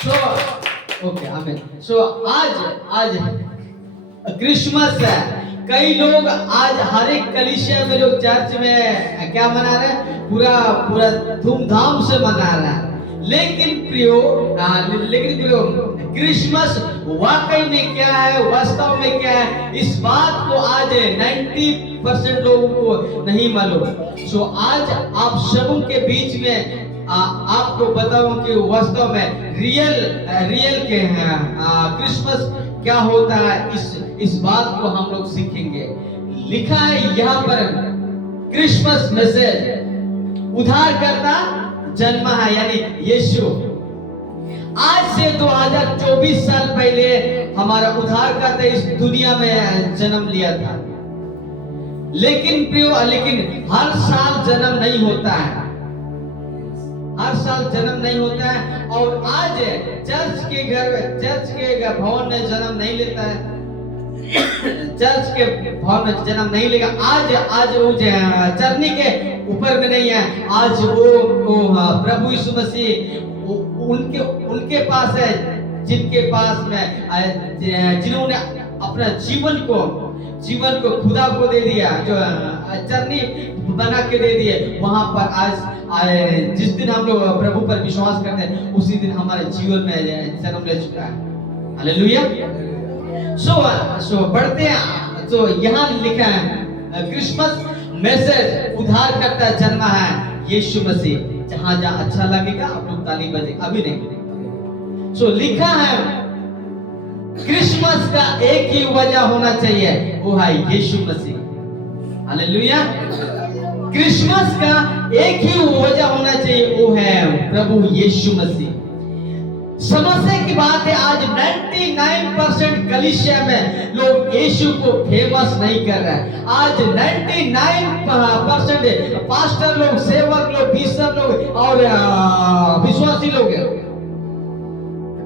So okay आमीन। सो आज आज क्रिसमस है। कई लोग आज हर एक कलीसिया में लोग चर्च में क्या मना रहे हैं, पूरा पूरा धूमधाम से मना रहे हैं। लेकिन प्रियो क्रिसमस वाकई में क्या है, वास्तव में क्या है, इस बात को आज 90% लोगों को नहीं मालूम। सो आज आप सबों के बीच में आपको बताऊं कि वास्तव में रियल के हैं क्रिसमस क्या होता है। इस बात को हम लोग सीखेंगे। लिखा है यहाँ पर क्रिसमस मैसेज, उद्धारकर्ता जन्मा है, यानी यीशु। आज से 2024 साल पहले हमारा उद्धारकर्ता इस दुनिया में जन्म लिया था। लेकिन हर साल जन्म नहीं होता है, हर साल जन्म नहीं होता है। और आज चर्च के भवन में जन्म नहीं लेता है, चर्च के भवन में जन्म नहीं लेगा। आज वो चरनी के ऊपर में नहीं है। आज वो प्रभु यीशु मसीह उनके पास है, जिनके पास में जिन्होंने अपना जीवन को खुदा को दे दिया, जो चरनी बना के दे दिए। वहां पर आज जिस दिन हम लोग प्रभु पर विश्वास करते हैं, उसी दिन हमारे जीवन में जन्म ले चुका है। हालेलुया। सो बढ़ते हैं। तो यहाँ लिखा है क्रिसमस मैसेज, उद्धारकर्ता जन्मा है यीशु मसीह। जहां जहां अच्छा लगेगा आप लोग ताली बजे, अभी नहीं। सो लिखा है क्रिसमस का एक ही वजह होना चाहिए, वो है यीशु मसीह। हालेलुया। क्रिसमस का एक ही वजह होना चाहिए, वो है प्रभु यीशु मसीह। समस्या की बात है, आज 99% कलीसिया में लोग यीशु को फेमस नहीं कर रहे हैं। आज 99% पास्टर लोग, सेवक लोग, बिशप लोग और विश्वासी लोग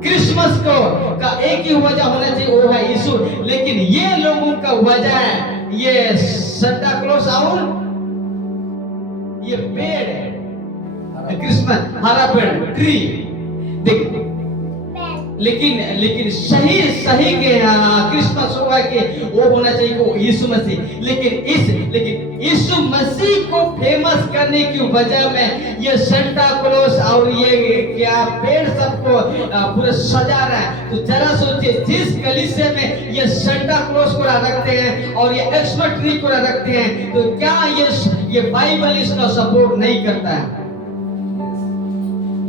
क्रिसमस को का एक ही वजह होना चाहिए, वो है यीशु। लेकिन ये लोगों का वजह है ये सांता क्लॉज और ये पेड़ है, क्रिसमस हरा पेड़, ट्री। देखिए लेकिन सही के क्रिसमस होगा कि वो होना चाहिए वो यीशु मसीह। लेकिन यीशु मसीह को फेमस करने की वजह में ये सांता क्लॉज और ये क्या पेड़ सबको पूरा सजा रहा है। तो जरा सोचिए, जिस कलीसिया में ये सांता क्लॉज को रखते हैं और ये एक्सपर्ट ट्री को रखते हैं, तो क्या ये बाइबल इसका सपोर्ट नहीं करता है?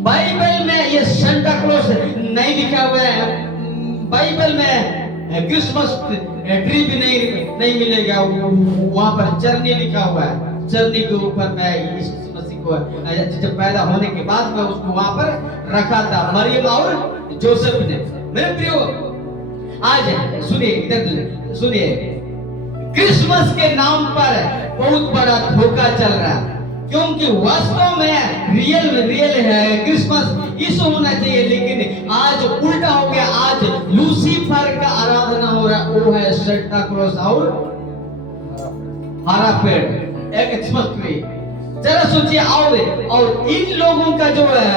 बाइबल में ये सांता क्लॉज नहीं लिखा हुआ है, बाइबल में क्रिसमस ट्री भी नहीं मिलेगा। वहां पर चरनी लिखा हुआ है, चरनी के ऊपर में यीशु मसीह को जब पैदा होने के बाद में उसको वहां पर रखा था मरियम और जोसेफ ने। मेरे प्रियो, आज सुनिए, इधर सुनिए, क्रिसमस के नाम पर बहुत बड़ा धोखा चल रहा है। क्योंकि वास्तव में रियल है क्रिसमस यीशु होना चाहिए, लेकिन आज उल्टा हो गया। आज लूसीफर का आराधना हो रहा है, वो है सांता क्लॉज और हरा पेड़, एक क्रिसमस ट्री। जरा सोचिए। और इन लोगों का जो है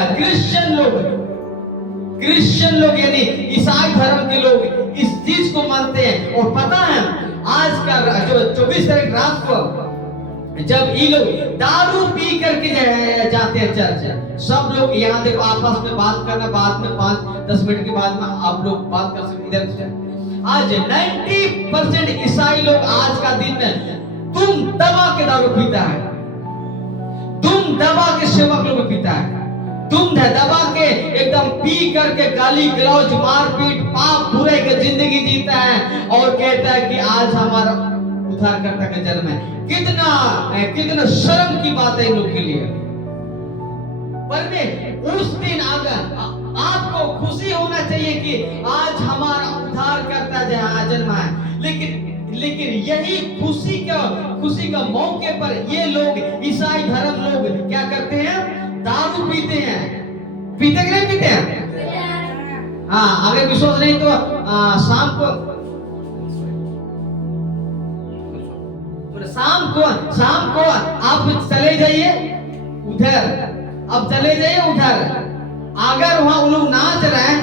क्रिश्चियन लोग यानी ईसाई धर्म के लोग इस चीज को मानते हैं। और पता है आज का जो 24 तारीख रात को जब ये लोग दारू पी करके जाते हैं चर्च, सब लोग यहाँ देखो आपस में बात करना, बाद में 5-10 मिनट के बाद में आप लोग बात कर सकते। इधर आज 90% ईसाई लोग आज का दिन में तुम दबा के दारू पीता है, तुम दबा के सेवक लोग पीता है, तुम दबा के एकदम पी करके गाली गलौज मारपीट पाप बुरे की जिंदगी जीता है और कहता है कि आज हमारा उद्धारकर्ता का जन्म है। कितना शर्म की बात है इन लोग के लिए। पर में उस दिन अगर आपको खुशी होना चाहिए कि आज हमारा उद्धारकर्ता जन्मा है। लेकिन यही खुशी का मौके पर ये लोग ईसाई धर्म लोग क्या करते हैं? दारू पीते हैं। पीते कि नहीं पीते हैं? हाँ, अगर विश्वास नहीं तो शाम को आप चले जाइए उधर, अब चले जाइए उधर। अगर वहां उन लोग नाच रहे हैं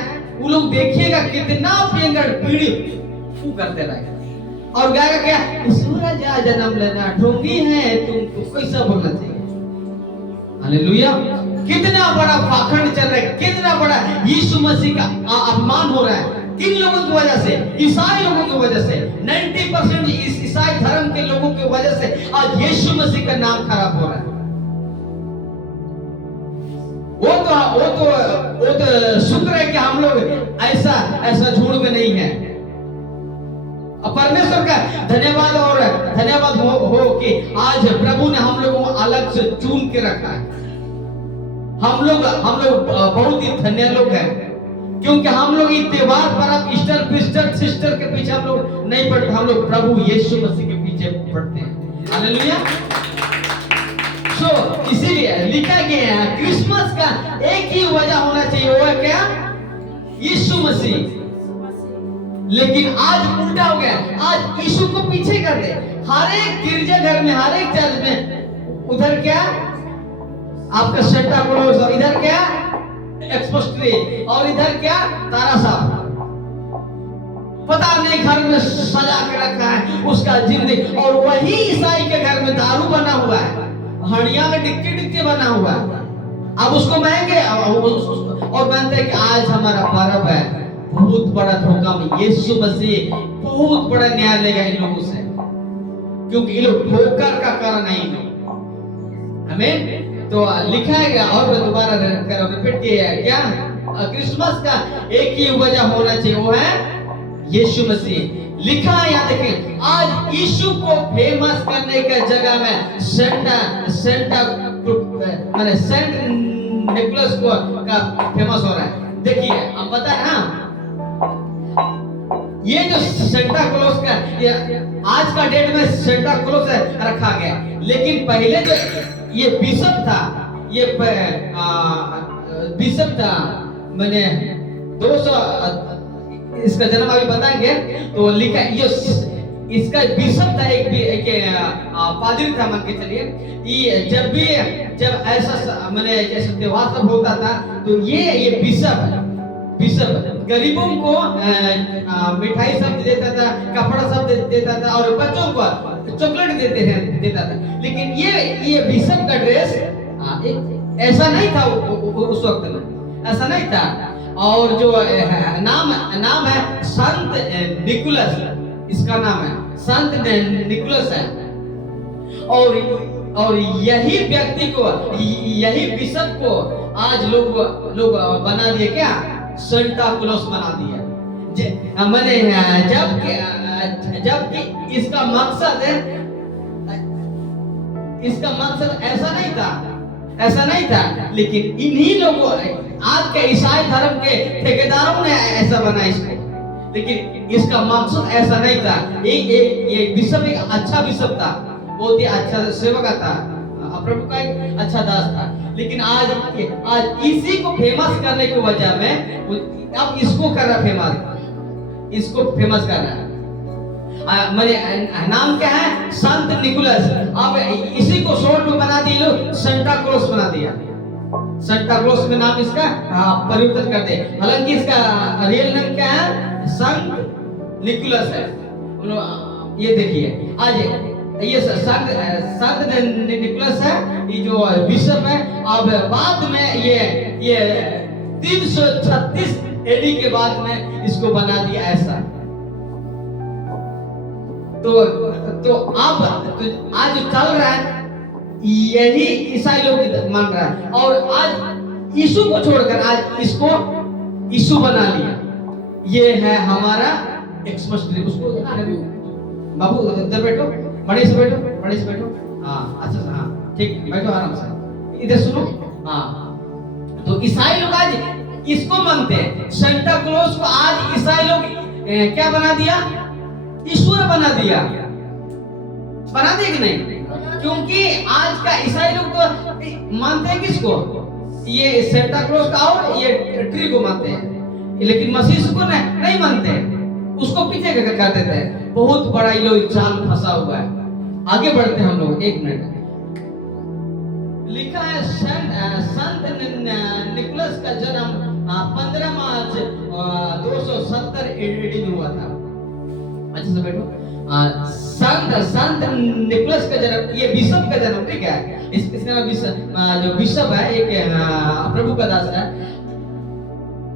वो लोग देखिएगा कितना भयंकर पीड़ी फू करते रहेगा और गाएगा क्या, सूरज आ जन्म लेना ढोंगी है तुमको, कैसा बोलना चाहिए। हालेलुया। कितना बड़ा पाखंड चल रहा है, कितना बड़ा यीशु मसीह का अपमान हो रहा है किन लोगों की वजह से, ईसाई लोगों की वजह से। 90% इस ईसाई धर्म के लोगों की वजह से आज यीशु मसीह का नाम खराब हो रहा है। वो तो शुक्र है कि हम लोग ऐसा झूठ में नहीं है। परमेश्वर का धन्यवाद और धन्यवाद हो कि आज प्रभु ने हम लोगों को अलग से चुन के रखा है। हम लोग बहुत ही धन्य लोग हैं, क्योंकि हम लोग त्योहार पर अब ईस्टर सिस्टर के पीछे हम लोग नहीं पढ़ते, हम लोग प्रभु यीशु मसीह के पीछे पढ़ते हैं। हालेलुया। सो इसीलिए लिखा गया है क्रिसमस का एक ही वजह होना चाहिए, वो है क्या, यीशु मसीह। लेकिन आज उल्टा हो गया, आज यीशु को पीछे कर दे। हर एक गिरजाघर में, हर एक चर्च में उधर क्या आपका सेंटा क्लॉज, और इधर क्या एक्सपोस ट्री, और इधर क्या तारा साहब। पता नहीं घर में सजा के रखा है उसका जिंदगी, और वही ईसाई के घर में दारू बना हुआ है, हड़िया में डिक्के बना हुआ है। अब उसको महंगे और मानते हैं कि आज हमारा पर्व है। बहुत बड़ा धोखा में यीशु मसीह बहुत बड़ा न्याय लेगा इन लोगों से, क्योंकि ये लोग ठोकर का कारण नहीं है। आमीन। तो लिखा है और दोबारा रिपीट किया है क्या, क्रिसमस का एक ही वजह होना चाहिए, वो है यीशु मसीह। लिखा है यहाँ देखिए, आज यीशु को फेमस करने के जगह में सेंट निकोलस को का फेमस हो रहा है। देखिए हम पता है ना, ये जो सेंटा क्लॉज का आज का डेट में सेंटा क्लॉज रखा गया, लेकिन पहले जो ये बिशप था, ये बिशप था, मैंने 200 इसका जन्म अभी बताएंगे। तो लिखा ये इसका बिशप था, एक पादरी था, मान के चलिए। ये जब ऐसा मैंने जैसे त्योहार सब होता था, तो ये बिशप गरीबों को मिठाई सब देता था, कपड़ा सब देता था, और बच्चों को चॉकलेट देता था। लेकिन ये बिशप का ड्रेस ऐसा नहीं था उस वक्त में, ऐसा नहीं था। और जो नाम है संत निकोलस, इसका नाम है संत निकोलस है। और यही व्यक्ति को, यही बिशप को आज लोग बना दिए क्या, सेंटा क्लॉज बना दिया। मैंने जबकि इसका मकसद ऐसा नहीं था, लेकिन इन्हीं लोगों, आज के ईसाई धर्म के ठेकेदारों ने ऐसा बनाया इसको। लेकिन इसका मकसद ऐसा नहीं था। ये बिशप एक अच्छा बिशप था, बहुत ही अच्छा सेवक था, प्रभु का एक अच्छा दास था। लेकिन आज इसी को फेमस करने की वजह में अब इसको कर रहा फेमस कर रहा है। मेरे नाम क्या है, संत निकोलस। अब इसी को शॉर्ट में बना दिए लोग, सेंटा क्लॉज बना दिया। सेंटा क्लॉज में नाम इसका परिवर्तन कर दे, हालांकि इसका रियल नेम क्या है, संत निकोलस है। ये देखिए आज ये संत निकोलस है, ये जो बिशप है। अब बाद में ये 336 एडी के बाद में इसको बना दिया ऐसा। तो अब आज चल रहा है, यही ईसाई लोग मान रहा है। और आज यीशु को छोड़कर आज इसको यीशु बना लिया। ये है हमारा एक्समस ट्री। उसको बाबू इधर बैठो, बड़े से बैठो। हाँ अच्छा, हाँ ठीक, बैठो आराम से, इधर सुनो। हाँ, तो ईसाई लोग आज इसको मानते हैं, सेंटा क्लॉज को आज ईसाई लोग क्या बना दिया, ईश्वर बना दिया कि नहीं? क्योंकि आज का ईसाई लोग तो मानते हैं किसको, ये सेंटा क्लॉज का और ये ट्री को मानते हैं, लेकिन मसीह को नहीं मानते, उसको पीछे कर देते हैं। बहुत बड़ा ये लोग जाल फंसा हुआ है। आगे बढ़ते हैं हम लोग, 1 मिनट। लिखा है संत निकोलस का जन्म 15 मार्च 270 एडी में हुआ था। अच्छा से बैठो। संत निकोलस का जन्म, ये बिशप का जन्म, ठीक है, इसका नाम जो बिशप है, एक प्रभु का दास है,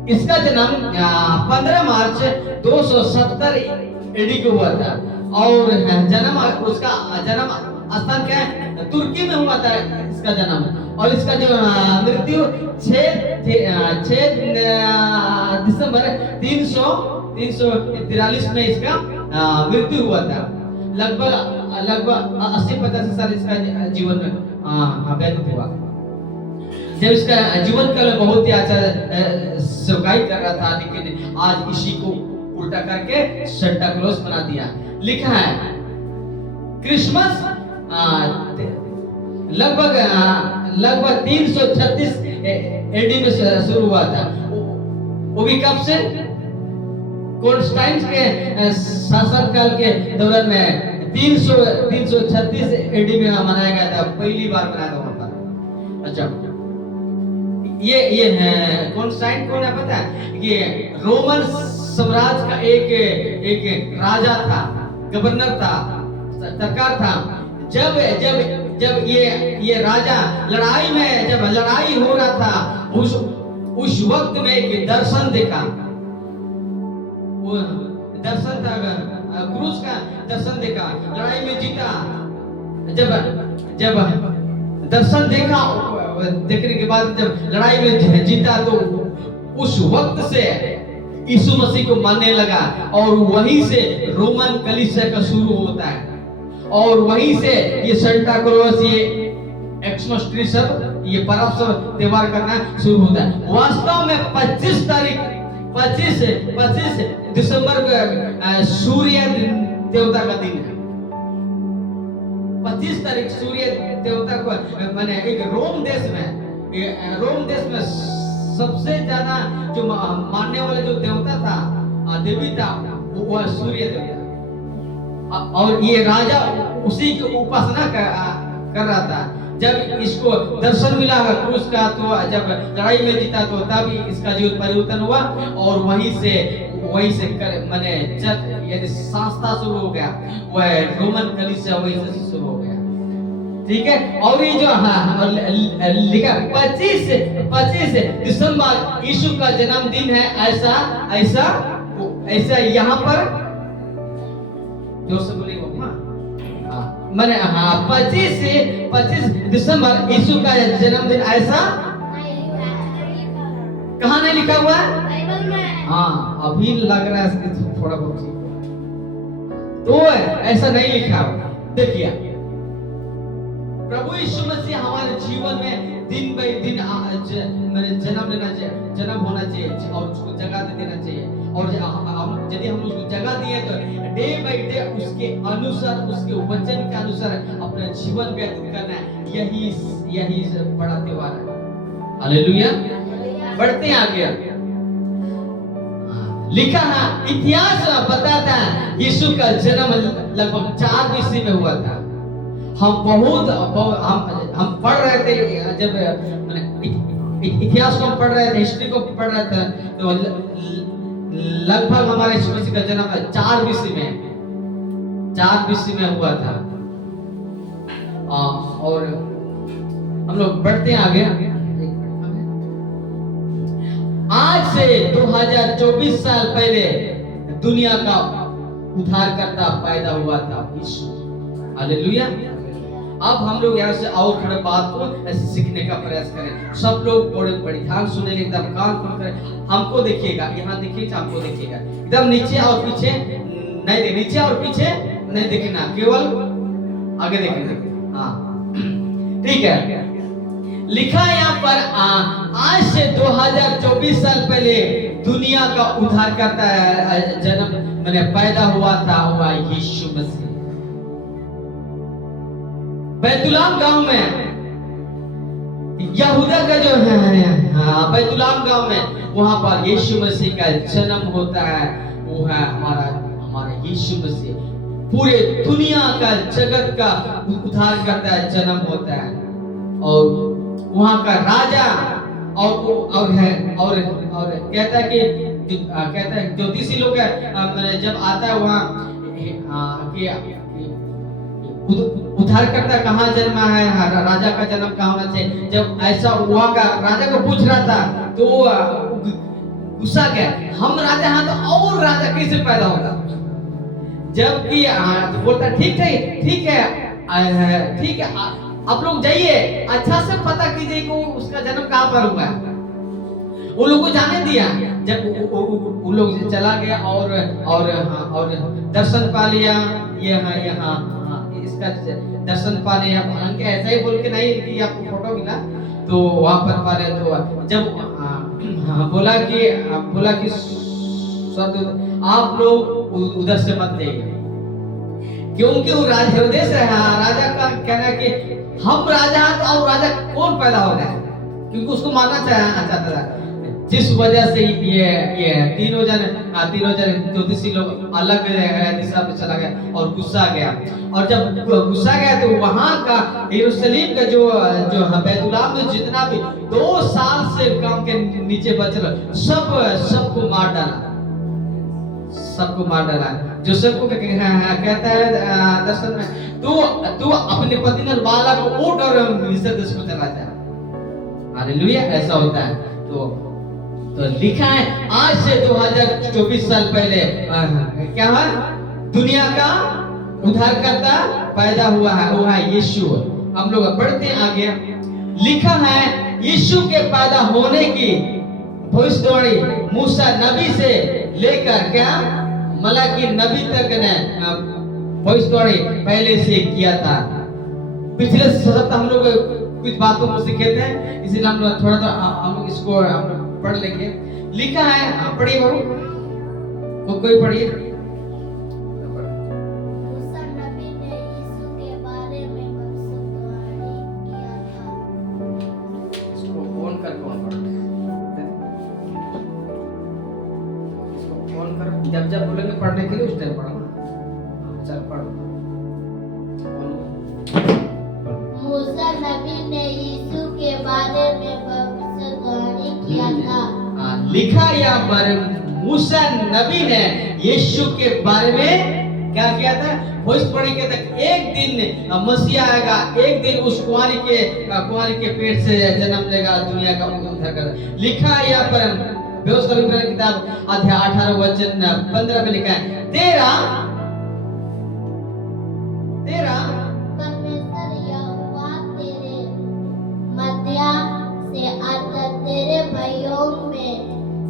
इसका जन्म 15 मार्च 270 एडी को हुआ था। और उसका जन्म स्थान क्या है? तुर्की में हुआ था इसका जन्म। और इसका जो मृत्यु 6 दिसंबर 343 में इसका मृत्यु हुआ था। लगभग 80-85 साल इसका जीवन व्यतीत हुआ। जब इसका जीवन काल बहुत ही अच्छा सेवकाई कर रहा था, लेकिन आज इसी को उल्टा करके सेंटा क्लॉज बना दिया। लिखा है क्रिसमस लगभग 336 एडी में शुरू हुआ था। वो भी कब से? कॉन्स्टेंटाइन के शासन काल के दौरान में 336 एडी में मनाया गया था, पहली बार मनाया था वहां पर। अच्छा, ये है कॉन्स्टेंटाइन कौन है पता है? ये रोमन साम्राज्य का एक राजा था, गवर्नर था, सरकार था। जब ये राजा लड़ाई हो रहा था, उस वक्त में एक दर्शन देखा। वो दर्शन था, क्रूस का दर्शन देखा, लड़ाई में जीता। जब दर्शन देखा, देखने के बाद जब लड़ाई में जीता, तो उस वक्त से यीशु मसीह को मानने लगा। और वहीं से रोमन कलीसिया का शुरू होता है। और वहीं से ये सेंटा क्लॉज, ये एक्समस ट्री सब, ये पर्व सब त्योहार करना शुरू होता है। वास्तव में 25 दिसंबर को सूर्य देवता का दिन है। 25 तारीख सूर्य देवता को, मैंने एक रोम देश में सबसे ज्यादा जो मानने वाले जो देवता था, देवी था, वो सूर्य देवता। और ये राजा उसी की उपासना कर रहा था। जब इसको दर्शन मिला क्रूस का, तो जब लड़ाई में जीता, तो तब इसका जीवन परिवर्तन हुआ। और वहीं से माने यानी संस्था शुरू हो गया, वह रोमन कलीसिया वहीं से शुरू हो गया। ठीक है। और ये जो लिखा 25 दिसंबर यीशु का जन्मदिन है, ऐसा यहाँ पर जो सब बोलेगा मैंने 25 दिसंबर यीशु का जन्मदिन ऐसा कहाँ नहीं लिखा हुआ है? हाँ, अभी लग रहा है थोड़ा बहुत, तो ऐसा नहीं लिखा हुआ। देखिए, प्रभु यीशु मसीह हमारे जीवन में दिन बाई दिन जन्म होना चाहिए और उसको जगह देना चाहिए। और यदि हम उसको जगह दिए, तो डे बाई डे उसके अनुसार, उसके वचन के अनुसार अपना जीवन व्यतीत करना है। यही बड़ा त्योहार है। हालेलुया। बढ़ते हैं आगे। लिखा है, इतिहास बताता है यीशु का जन्म लगभग 4 BC में हुआ था। हम पढ़ रहे थे, जब इतिहास को पढ़ रहे थे, हिस्ट्री को पढ़ रहे थे, तो लगभग हमारे यीशु मसीह का जन्म 4 BC में हुआ था। और हम लोग बढ़ते हैं आगे। आज से 2024 साल पहले दुनिया का उद्धारकर्ता पैदा हुआ था, यीशु। हालेलुया। अब हम लोग यहाँ से और थोड़ा बात को सीखने का प्रयास करें। सब लोग बड़े ध्यान सुनेंगे, एकदम कान खोल कर हमको देखिएगा। यहाँ देखिए, हमको देखिएगा। एकदम नीचे और पीछे नहीं, नीचे और पीछे नहीं देखना, केवल आगे देखना। हाँ, ठीक है। लिखा यहाँ पर आज से 2024 साल पहले दुनिया का उद्धारकर्ता जन्म मैंने पैदा हुआ था, हुआ यीशु मसीह। बैतुलहम गांव में, यहूदा का जो है बैतुलहम गांव में, वहां पर यीशु मसीह का जन्म होता है। वो है हमारा यीशु मसीह। पूरे दुनिया का, जगत का उद्धारकर्ता जन्म होता है। और वहां का राजा और कहता है कि कहते हैं ज्योतिषी लोग जब आता है वहाँ उद्धारकर्ता कहाँ जन्मा है, राजा का जन्म कहाँ होना चाहिए, जब ऐसा हुआ का राजा को पूछ रहा था तो गुस्सा गया, हम राजा हैं तो और राजा कैसे पैदा होगा। जबकि तो बोलता ठीक है ठीक है ठीक है, आप लोग जाइए अच्छा से पता कीजिए कि उसका जन्म कहाँ पर हुआ है। वो लोग को जाने दिया। जब वो लोग चला गया और दर्शन पा लिया, यहाँ इसका दर्शन पा लिया, हालांकि ऐसा ही बोल के नहीं कि आपको फोटो मिला तो वहां पर पा रहे। तो जब बोला कि आप लोग उधर से मत जाइए, क्योंकि वो राजा हेरोदेस है, राजा का कहना है कि हम राजा हैं तो और राजा कौन पैदा हो गया, क्योंकि उसको मानना चाहता था। जिस वजह से ये तीनों जन ज्योतिषी लोग अलग दिशा में चला गया और गुस्सा गया। और जब गुस्सा गया तो वहां का यरूशलेम का जो बैतुलहम में जितना भी 2 साल से काम के नीचे बचल सबको मार डाला। जो सबको कहता है दर्शन में, तू अपने पति ने बाला को उठ और मिस्र देश को चला जा। हालेलुया, ऐसा होता है। तो लिखा है आज से 2024 साल पहले क्या है, दुनिया का उद्धारकर्ता पैदा हुआ है, वो है यीशु। हम लोग बढ़ते हैं आगे। लिखा है यीशु के पैदा होने की भविष्यवाणी मूसा नबी से लेकर क्या मलाकी नबी तक ने भविष्यवाणी पहले से किया था। पिछले सप्ताह हम लोग कुछ बातों को सीखे थे, इसीलिए हम लोग थोड़ा हम लोग इसको पढ़ लेंगे। लिखा है, पढ़िए बाबू, कोई पढ़िए। मूसा नबी ने यीशु के बारे में भविष्यवाणी किया था। इसको फोन कर जब बोलेंगे पढ़ने के लिए उस टाइम पढ़ो। चल पढ़ो। मूसा नबी ने यीशु के बारे में भविष्यवाणी किया था। लिखा यहाँ पर मूसा नबी ने यीशु के बारे में क्या किया था, भविष्यवाणी किया था। एक दिन मसीहा आएगा, एक दिन उस कुंवारी के पेट से जन्म लेगा, दुनिया का उद्धार करेगा। लिखा है यहाँ पर व्यवस्था की किताब अध्याय 18 वचन 15 में लिखा है, तेरा परमेश्वर यहोवा तेरे मध्य से अर्थात तेरे भाइयों में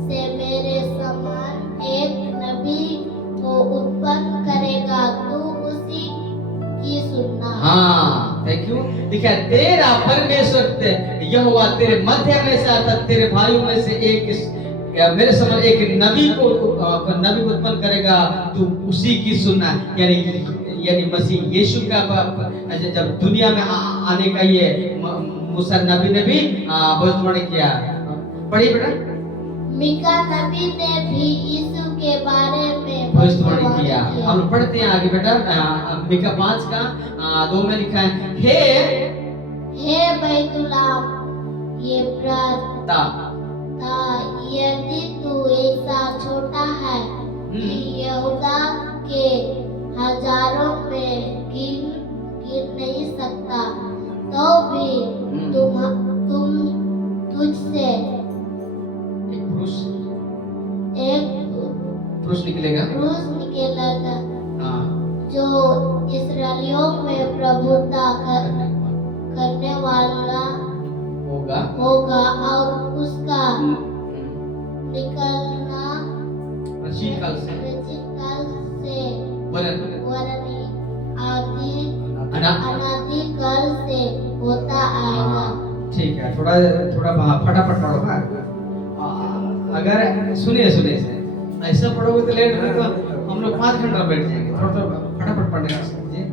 से मेरे समान एक नबी को उत्पन्न करेगा, तू उसी की सुनना। हाँ, थैंक यू। लिखा है तेरा परमेश्वर यहोवा तेरे मध्य में से अर्थात तेरे भाइयों में से एक मेरे समान एक नबी को उत्पन्न करेगा, तू उसी की सुनना। यानी मसीह यीशु का जब दुनिया में आने का ये मूसा नबी ने भी भविष्यवाणी किया। पढ़िए बेटा। मीका नबी ने भी यीशु के बारे में भविष्यवाणी किया। हम पढ़ते हैं आगे बेटा। मीका 5 का 2 में लिखा है, हे बैतुलहम ये प्रार्थना, यदि तू ऐसा छोटा है कि यहूदा के हजारों में गिर नहीं सकता, तो भी तुम तुझसे एक पुरुष निकलेगा जो इस्राएलियों में प्रभुता करने वाला होगा और उसका निकलना प्राचीन काल से अनादि काल से होता आएगा। ठीक है, थोड़ा फटाफट पढ़ो ना। अगर सुनिए ऐसा पढ़ोगे तो लेट में तो हम लोग 5 घंटा बैठ जाएंगे। थोड़ा फटाफट पढ़ने का समझिए।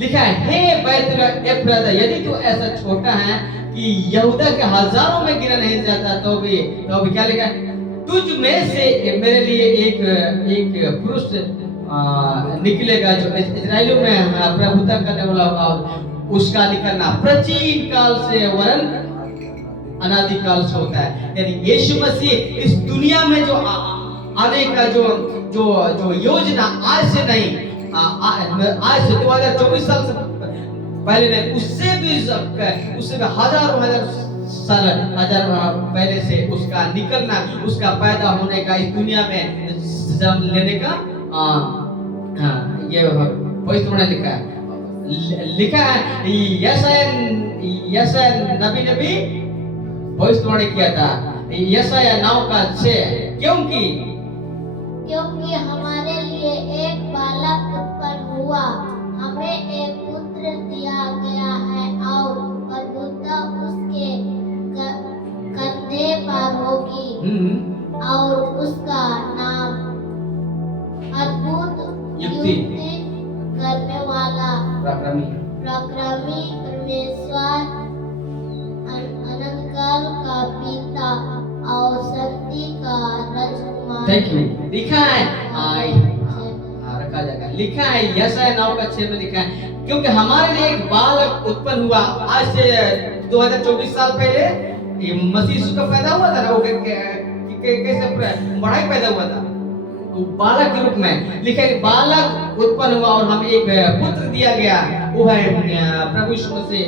लिखा है, हे बैतुलहम एफ्राता, यदि तू ऐसा छोटा है कि यहूदा के हजारों में गिना नहीं जाता, तो भी क्या लिखा है, तुझ में से मेरे लिए एक पुरुष निकलेगा जो इस्राएलियों में प्रभुता करने वाला होगा, उसका निकलना प्राचीन काल से वरन अनादिकाल से होता है। यानी यीशु मसीह इस दुनिया में जो आने का जो जो जो योजना आज से नहीं, आज से 2024 साल से पहले नहीं, उससे भी हजारों साल पहले से उसका निकलना, उसका पैदा होने का, इस दुनिया में जन्म लेने का ये भविष्यवाणी लिखा है। यशायाह नबी ने भी भविष्यवाणी किया था, यशायाह 9 का 6, क्योंकि हमारे लिए एक बालक उत्पन्न हुआ, हमें एक पुत्र दिया गया है और प्रभुता उसके कंधे पर होगी और उसका नाम अद्भुत युक्ति करने वाला, प्रक्रमी परमेश्वर, अनंतकाल का पिता और शक्ति का राजकुमार। Thank you. लिखा है रखा जाएगा, लिखा है यशायाह 9 का 6 में लिखा है, क्योंकि हमारे लिए एक बालक उत्पन्न हुआ। आज से 2024 साल पहले ये मसीह यीशु का पैदा हुआ था ना, वो कैसे बड़ा पैदा हुआ था, वो बालक के रूप में। लिखा है बालक उत्पन्न हुआ और हमें एक पुत्र दिया गया, वो है प्रभु यीशु मसीह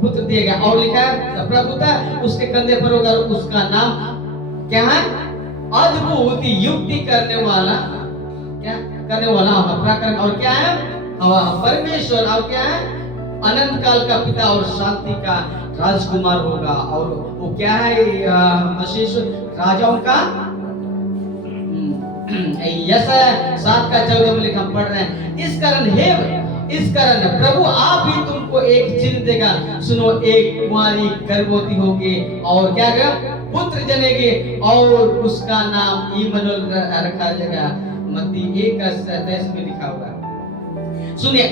पुत्र दिया गया। और लिखा है प्रभुता उसके कंधे पर होगा, उसका नाम क्या है? अद्भुत युक्ति करने वाला, क्या करने वाला पराक्रम, और क्या है? परमेश्वर, और क्या है? अनंत काल का पिता और शांति का राजकुमार होगा। और वो क्या है? मसीह राजाओं का। यशायाह 7 का 14 में लिखा, पढ़ रहे हैं, इस कारण प्रभु आप ही तुमको एक चिन्ह देगा, सुनो एक कुंवारी गर्भवती होगी और क्या होगा? पुत्र जनेगी और उसका नाम इम्मानुएल रखा जाएगा। मत्ती 1:27 में लिखा होगा। सुनिए,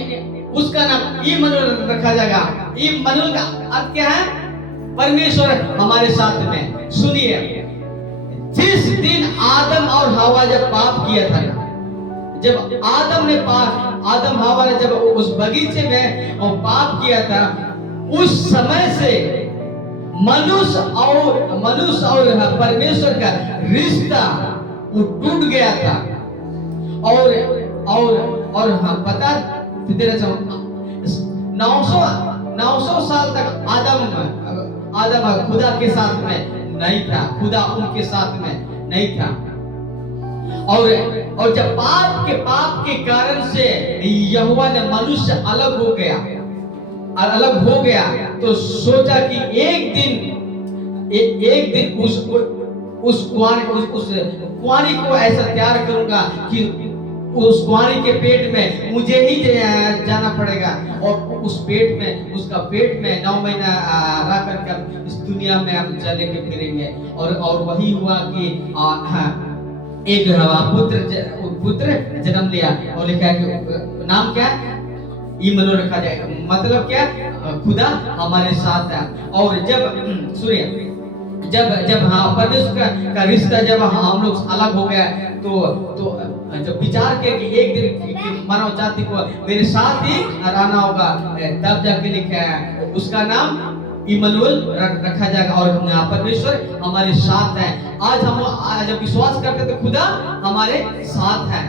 उसका नाम इम्मानुएल रखा जाएगा। इम्मानुएल का अर्थ क्या है? परमेश्वर हमारे साथ में। सुनिए, जिस दिन आदम और हवा जब पाप किया था, जब आदम हवा ने जब उस बगीचे में पाप किया था, उस समय से मनुष्य और परमेश्वर का रिश्ता वो टूट गया था। और हम बता देना चाहूँ, 900 साल तक आदम खुदा के साथ में नहीं था, खुदा उनके साथ में नहीं था। और जब पाप के कारण से यहोवा ने मनुष्य अलग हो गया तो सोचा कि एक दिन उस कुंवारी को ऐसा तैयार करूंगा कि उस कुंवारी के पेट में मुझे ही जाना पड़ेगा, और उसका पेट में 9 महीना रह कर इस दुनिया में हम चले के फिरेंगे। और वही हुआ कि एक पुत्र जन्म लिया, और लिखा है कि नाम क्या? इम्मानुएल रखा जाएगा। मतलब क्या? खुदा हमारे साथ है। और जब सुनिए, जब परमेश्वर का रिश्ता जब हम लोग अलग हो गया तो जब विचार किया कि एक दिन मानव जाति को मेरे साथ ही रहना होगा, तब जाके लिखा है उसका नाम इम्मानुएल रखा जाएगा। और परमेश्वर हमारे साथ है। आज हम जब विश्वास करते तो खुदा हमारे साथ है,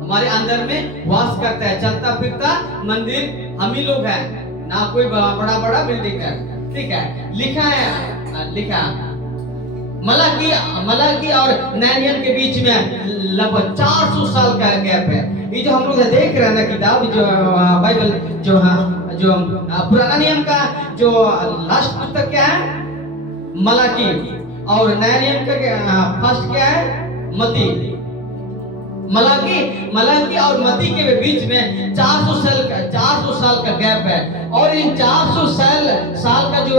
हमारे अंदर में वास करता है। चलता फिरता मंदिर हम ही लोग हैं, ना कोई बड़ा बिल्डिंग है। ठीक है, लिखा मलाकी और नहमिया के बीच में लगभग 400 साल का गैप है। ये जो हम लोग देख रहे हैं ना किताब, जो बाइबल जो पुराना नियम का जो लास्ट पुस्तक क्या है? मलाकी, और नया नियम का फर्स्ट क्या है? मत्ती। मलाकी और मत्ती के बीच में 400 साल का गैप है। और इन 400 साल का जो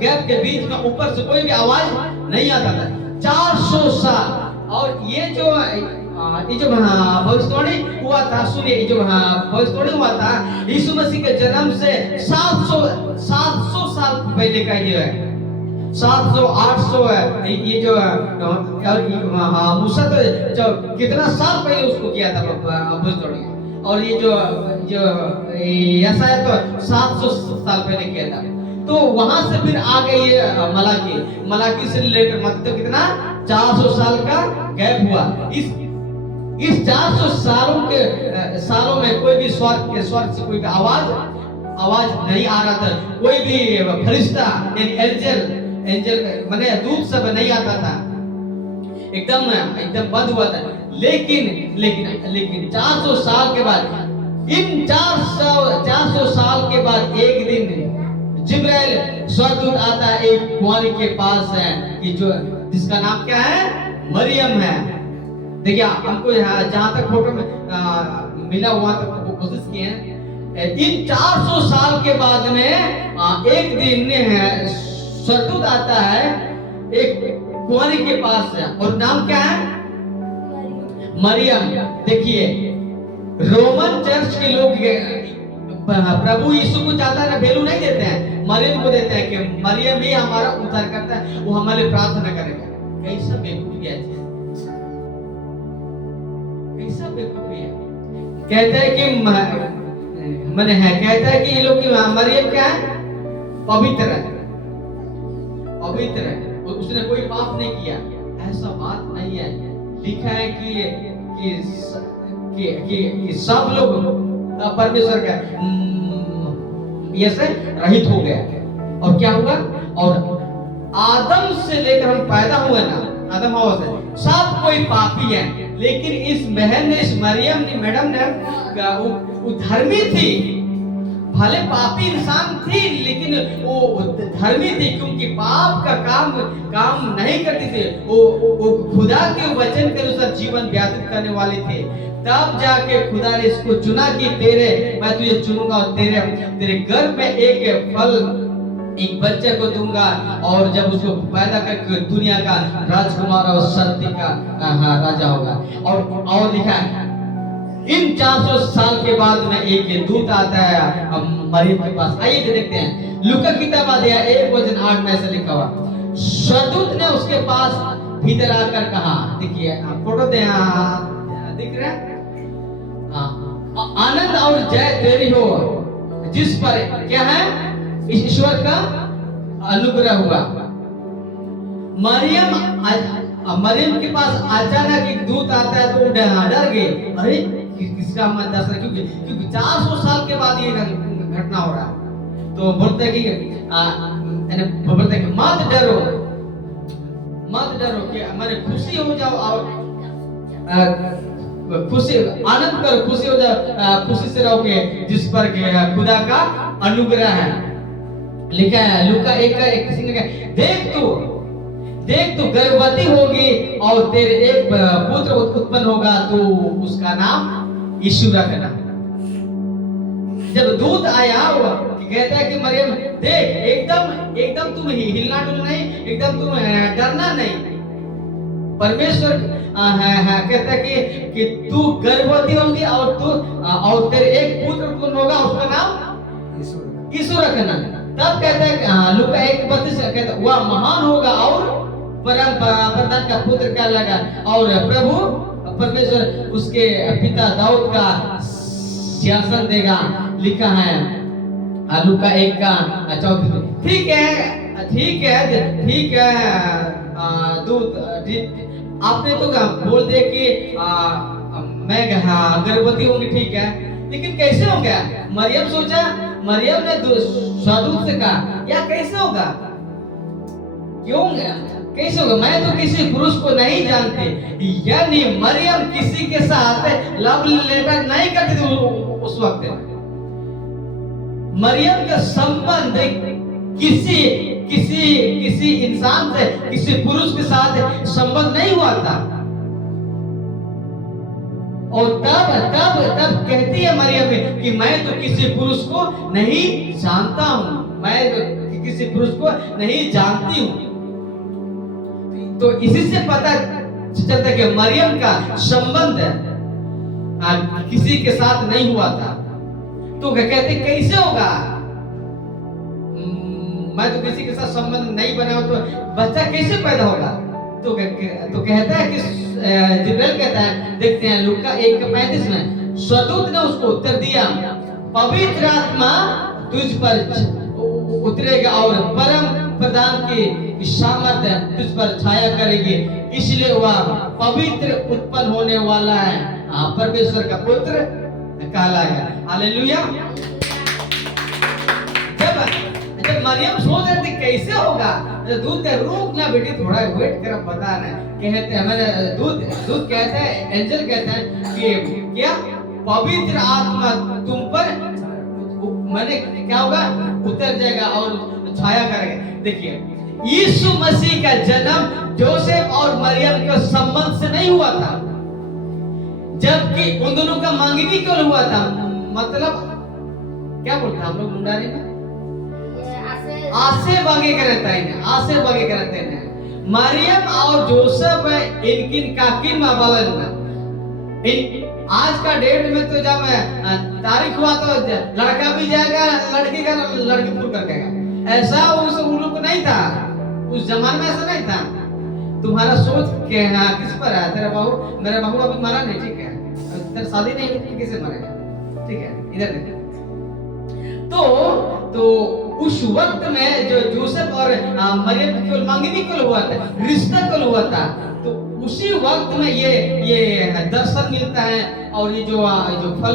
गैप के बीच में ऊपर से कोई भी आवाज नहीं आता था। 400 साल। और ये जो भविष्यवाणी हुआ था, सुनिए, ये जो भविष्यवाणी हुआ था यीशु मसीह के जन्म से 700 साल पहले का ये है। 700 800 है ये जो मूसा तो जो कितना साल पहले उसको किया था भविष्यवाणी। और ये जो यशायाह तो 700 साल पहले किया था। तो वहां से फिर आ गई ये मलाकी से लेकर मतलब कितना 400 साल का गैप हुआ। इस 400 सालों में कोई भी स्वर्ग से कोई भी आवाज नहीं आ रहा था। कोई भी फरिश्ता एंजल माने दूत सब नहीं आता था, एकदम बंद हुआ था। लेकिन 400 साल के बाद, इन 400 साल के बाद एक दिन जिब्राइल स्वर्गदूत आता है एक कुंवारी के पास है कि जिसका नाम क्या है, मरियम है। देखिए हमको जहां तक फोटो में मिला वहां तक कोशिश किए हैं। इन 400 साल के बाद में एक दिन स्वर्गदूत आता है एक कुंवारी के पास है और नाम क्या है, मरियम। देखिए रोमन चर्च के लोग प्रभु यीशु को ज्यादा वैल्यू नहीं देते हैं, मरियम को देते हैं कि मरियम ही हमारा उद्धार करता है, वो हमारे प्रार्थना करेगा। कैसा बेवकूफी है, कैसा बेवकूफी है। कहता है कि कहता है कि ये लोग की मरियम क्या है, पवित्र है, उसने कोई पाप नहीं किया। ऐसा बात नहीं है। लिखा है कि सब लोग परमेश्वर का ये से रहित हो गया। और क्या हुआ, और आदम से लेकर हम पैदा हुए ना, आदम हवा से सब कोई पापी है। लेकिन इस बहन ने, इस मरियम ने, मैडम ने, वो धर्मी थी, भले पापी इंसान थी लेकिन वो धर्मी थी, क्योंकि पाप का काम नहीं करती थी। वो खुदा के वचन के अनुसार जीवन व्यतीत करने वाले थे। तब जाके खुदा ने इसको चुना कि मैं तुझे चुनूंगा और तेरे गर्भ में एक बच्चे को दूंगा, और जब उसको पैदा करके दुनिया का राजकुमार और शांति का राजा होगा। और लिखा है इन 400 साल के बाद में एक दूत आता है मरियम के पास। आइए देखते हैं लूका की किताब अध्याय 1:8 में ऐसे लिखा हुआ, स्वर्गदूत ने उसके पास भीतर आकर कहा, देखिए फोटो दिख रहा है, आनंद और जय तेरी हो जिस पर क्या है, ईश्वर का अनुग्रह हुआ। मरियम के पास अचानक एक दूत आता है तो डर गए, अरे किसका मत दर्शन, क्योंकि 400 साल के बाद ये घटना हो रहा है। तो बोलते कि मत डरो कि हमारे खुशी हो जाओ और खुशी आनंद करो, खुशी हो जाओ, खुशी से रहो कि जिस पर खुदा का अनुग्रह है। लिखा है लूका 1:21 में, देख तू गर्भवती होगी और तेरे एक पुत्र उत्पन्न होगा, तो उसका नाम यीशु रखना। जब दूत आया कहता है कि मरियम देख, एकदम तुम हिलना डुलना नहीं, एकदम तुम डरना नहीं। परमेश्वर कहता है कि तू गर्भवती होगी और तेरे एक पुत्र उत्पन्न होगा, उसका नाम यीशु रखना। तब कहता है लूका 1:32 कहता है वह महान होगा और परम प्रधान का पुत्र कहलाएगा, और प्रभु परमेश्वर उसके पिता दाऊद का सिंहासन देगा। लिखा है लूका 1:34। ठीक है दूत आपने तो बोल दे कि मैं गर्भवती होंगी, ठीक है, लेकिन कैसे हो गया? मरियम ने स्वर्गदूत से कहा या कैसे होगा, क्यों कैसे होगा, मैं तो किसी पुरुष को नहीं जानती। यानी मरियम किसी के साथ लव लेटर नहीं करती थी उस वक्त। मरियम का संबंध किसी इंसान से, किसी पुरुष के साथ संबंध नहीं हुआ था। और तब कहती है मरियम कि मैं तो किसी पुरुष को नहीं जानता हूं, मैं तो किसी पुरुष को नहीं जानती हूं। तो इसी से पता चलता है कि मरियम का संबंध किसी के साथ नहीं हुआ था। तो कहते कैसे होगा, मैं तो किसी के साथ संबंध नहीं बना तो बच्चा कैसे पैदा होगा? तो कहता है कि जिब्राइल कहता है, देखते हैं लूका 1:35 में, स्वर्गदूत ने उसको उत्तर दिया, पवित्र आत्मा तुझ पर उतरेगा और परम प्रधान की सामर्थ तुझ पर छाया करेगी, इसलिए वह पवित्र उत्पन्न होने वाला है, परमेश्वर का पुत्र कहलाएगा। हालेलुया। जब मरियम सोच रही थी कैसे होगा, दूध का रुक ना बेटी, थोड़ा वेट कर, बता रहे कहते हैं मैंने दूध कहते हैं, एंजल कहते हैं कि क्या पवित्र आत्मा तुम पर मैंने क्या होगा, उतर जाएगा और छाया करेगा। देखिए यीशु मसीह का जन्म जोसेफ और मरियम के संबंध से नहीं हुआ था, जबकि उन दोनों का मंगनी क्यों हुआ था, मतलब क्या बोलते हैं हम लोग मुंडारी में, आसे बागे करते हैं, आसे बागे करते हैं। मरियम और जोसेफ इनकिन काकिन माबालन, आज का डेट में तो जब तारीख हुआ तो लड़का भी जाएगा, लड़की का लड़की पूर कर देगा, ऐसा उस उन लोग को नहीं था, उस जमाने में ऐसा नहीं था। तुम्हारा सोच के किस पर है, तेरा बहू, मेरा बहू अभी मरा नहीं, ठीक है, तेरा शादी नहीं हुई, किसे मरेगा, ठीक है, इधर देख। तो उस वक्त में जो जोसेफ और मरियम की मंगनी कल हुआ था, रिश्ता कल हुआ था, तो उसी वक्त में ये दर्शन मिलता है और ये जो फल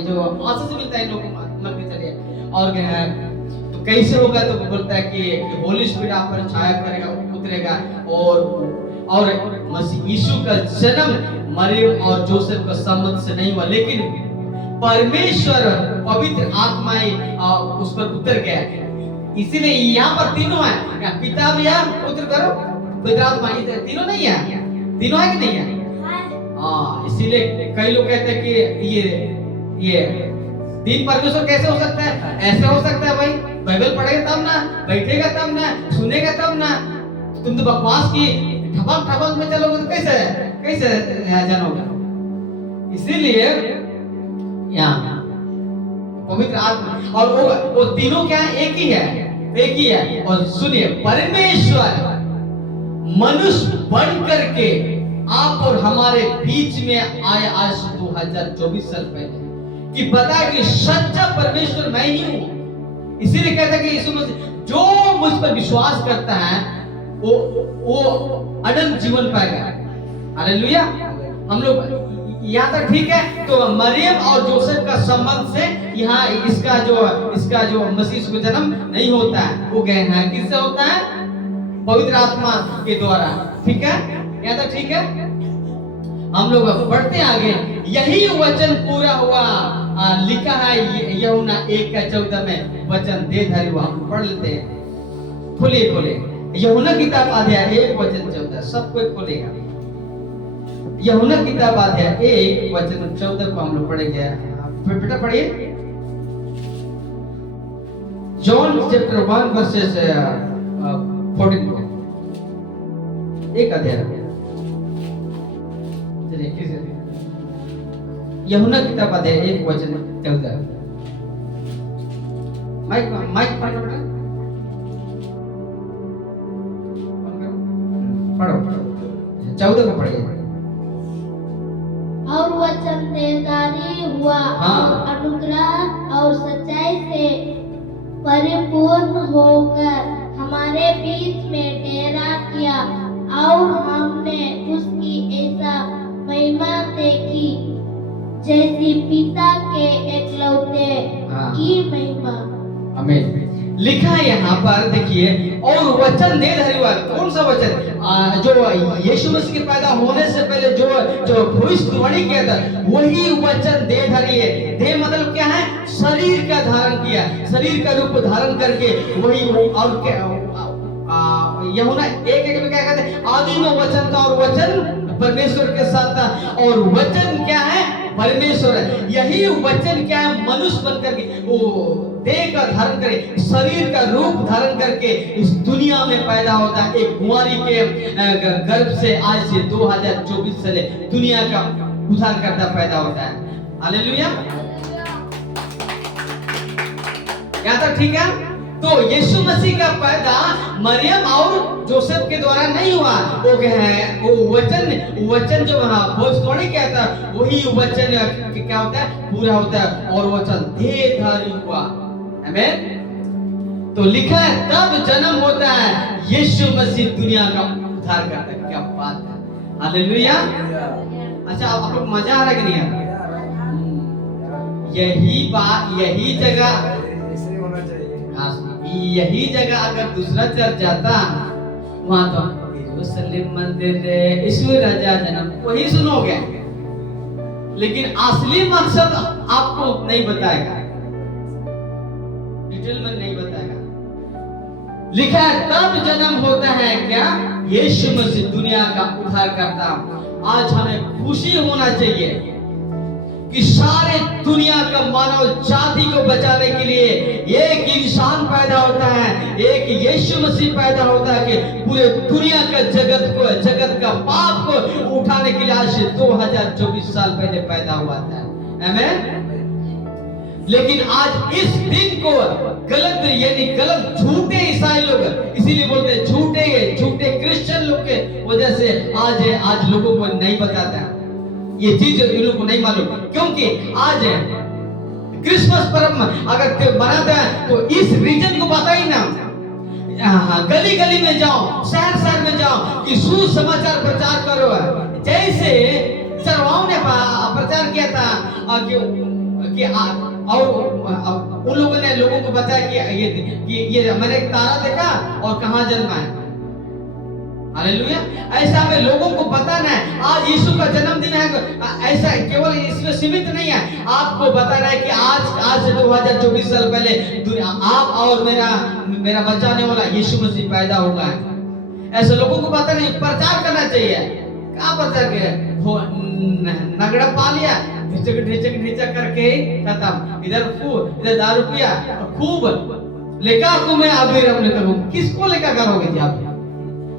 जो आशीष मिलता है लोगों को मन में चले। और तो कैसे होगा, तो बोलता है कि होली स्पिरिट आप पर छाया करेगा, उतरेगा, और मसीह यीशु का जन्म मरियम और जोसेफ का संबंध से नहीं हुआ, लेकिन परमेश्वर पवित्र आत्माएं उस पर उतर गया। इसीलिए यहाँ पर तीनों है, पिता भी है, पुत्र करो, पवित्र आत्मा, तीनों नहीं है, तीनों है कि नहीं है? इसीलिए कई लोग कहते हैं कि ये तीन परमेश्वर कैसे हो सकता है, ऐसे हो सकता है भाई, बाइबल पढ़ेगा तब ना, बैठेगा तब ना, सुनेगा तब ना, तुम तो बकवास की ठपक में चलोगे तो कैसे जानोगे। इसीलिए यहाँ पवित्र आत्मा और वो तीनों क्या है, एक ही है। और सुनिए, परमेश्वर मनुष्य बन करके आप और हमारे बीच में आए आज 2024 साल पहले, कि बता कि सच्चा परमेश्वर मैं ही हूँ। इसीलिए कहता है कि यीशु मसीह जो मुझ पर विश्वास करता है वो अनंत जीवन पाएगा। हालेलुया। हम लोग यहाँ तक ठीक है। तो मरियम और जोसेफ का संबंध से यहाँ इसका जो मसीह को जन्म नहीं होता है, वो गहन है, किससे होता है? पवित्र आत्मा के द्वारा। ठीक है, यहाँ तक ठीक है। हम लोग बढ़ते आगे। यही वचन पूरा हुआ, लिखा है यूहन्ना 1:14 में, वचन देहधारी हुआ। पढ़ लेते हैं, खोलिए यूहन्ना किताब अध्याय 1 वचन 14, सब कोई खोलेगा। यूहन्ना किताब अध्याय 1 वचन 14 को हम लोग पढ़ेंगे। बेटा पढ़िए, जॉन चैप्टर 1 वर्सेस 14 को, एक अध्याय। यूहन्ना किताब अध्याय 1 वचन 14। माइक पढ़ो 14 को पढ़िए। और वचन देहधारी हुआ, अनुग्रह और सच्चाई से परिपूर्ण होकर हमारे बीच में डेरा किया, और हमने उसकी ऐसा महिमा देखी जैसी पिता के एकलौते की महिमा। आमीन। लिखा है यहाँ पर, देखिए, और वचन देहधारी हुआ। कौन सा वचन? जो यीशु मसीह के पैदा होने से पहले जो भविष्यवाणी किया था, वही वचन देहधारी है। देह मतलब क्या है? शरीर का धारण किया, शरीर का रूप धारण करके वही। और क्या यूहन्ना 1:1 में क्या कहते हैं? आदि में वचन था और वचन परमेश्वर के साथ था, और वचन क्या है? परमेश्वर है। यही वचन क्या है? मनुष्य बन करके वो देह का धारण करे, शरीर का रूप धारण करके इस दुनिया में पैदा होता है। एक कुंवारी के गर्भ से आज से 2024 से दुनिया का उद्धारकर्ता पैदा होता है। हालेलुया। यहाँ तक ठीक है। तो यीशु मसीह का पैदा मरियम और जोसेफ के द्वारा नहीं हुआ। वो क्या है? वो वचन जो भविष्यवाणी किया था, वही वचन क्या होता है? पूरा होता है, और वचन देहधारी हुआ। आमीन। तो लिखा है तब जन्म होता है यीशु मसीह दुनिया का उद्धार करता है। क्या बात है, हालेलुया। अच्छा, आप लोग मजा आ रहा है कि नहीं आ रहा? यही बात, यही जगह, यही जगह अगर दूसरा चर्च जाता वहां तो यरूशलेम मंदिर यीशु राजा जन्म वही सुनोगे, लेकिन असली मकसद आपको नहीं बताएगा, डिटेल में नहीं बताएगा। लिखा है तब जन्म होता है क्या यीशु मसीह दुनिया का उद्धार करता। आज हमें खुशी होना चाहिए कि सारे दुनिया का मानव जाति को बचाने के लिए एक इंसान पैदा होता है, एक यीशु मसीह पैदा होता है कि पूरे दुनिया का जगत का पाप को उठाने के लिए आज से 2024 साल पहले पैदा हुआ था। आमीन। लेकिन आज इस दिन को गलत, यानी गलत झूठे ईसाई लोग, इसीलिए बोलते हैं झूठे क्रिश्चियन लोग के वजह से आज लोगों को नहीं बताता ये चीज, इन लोगों को नहीं मालूम, क्योंकि आज क्रिसमस पर्व अगर मनाता है तो इस रीजन को पता ही ना। गली गली में जाओ, शहर शहर में जाओ कि सुसमाचार प्रचार करो। जैसे चरवाओं ने प्रचार किया था कि और उन लोगों ने लोगों को बताया कि ये मैंने एक तारा देखा और कहां जन्मा है। हालेलुया। ऐसा में लोगों को पता ना है आज यीशु का जन्मदिन है, ऐसा केवल इसमें सीमित नहीं है, आपको बताना है कि आज से 2024 साल पहले दुनिया आप और मेरा बचाने वाला यीशु मसीह पैदा हुआ है। ऐसे लोगों को पता नहीं, प्रचार करना चाहिए। क्या प्रचार किया? नगड़ा पा लिया, ढिचक करके खत्म, इधर दारू पिया खूब लेखा को मैं अभी अपने करूं। किसको लेखा करोगे जी आप?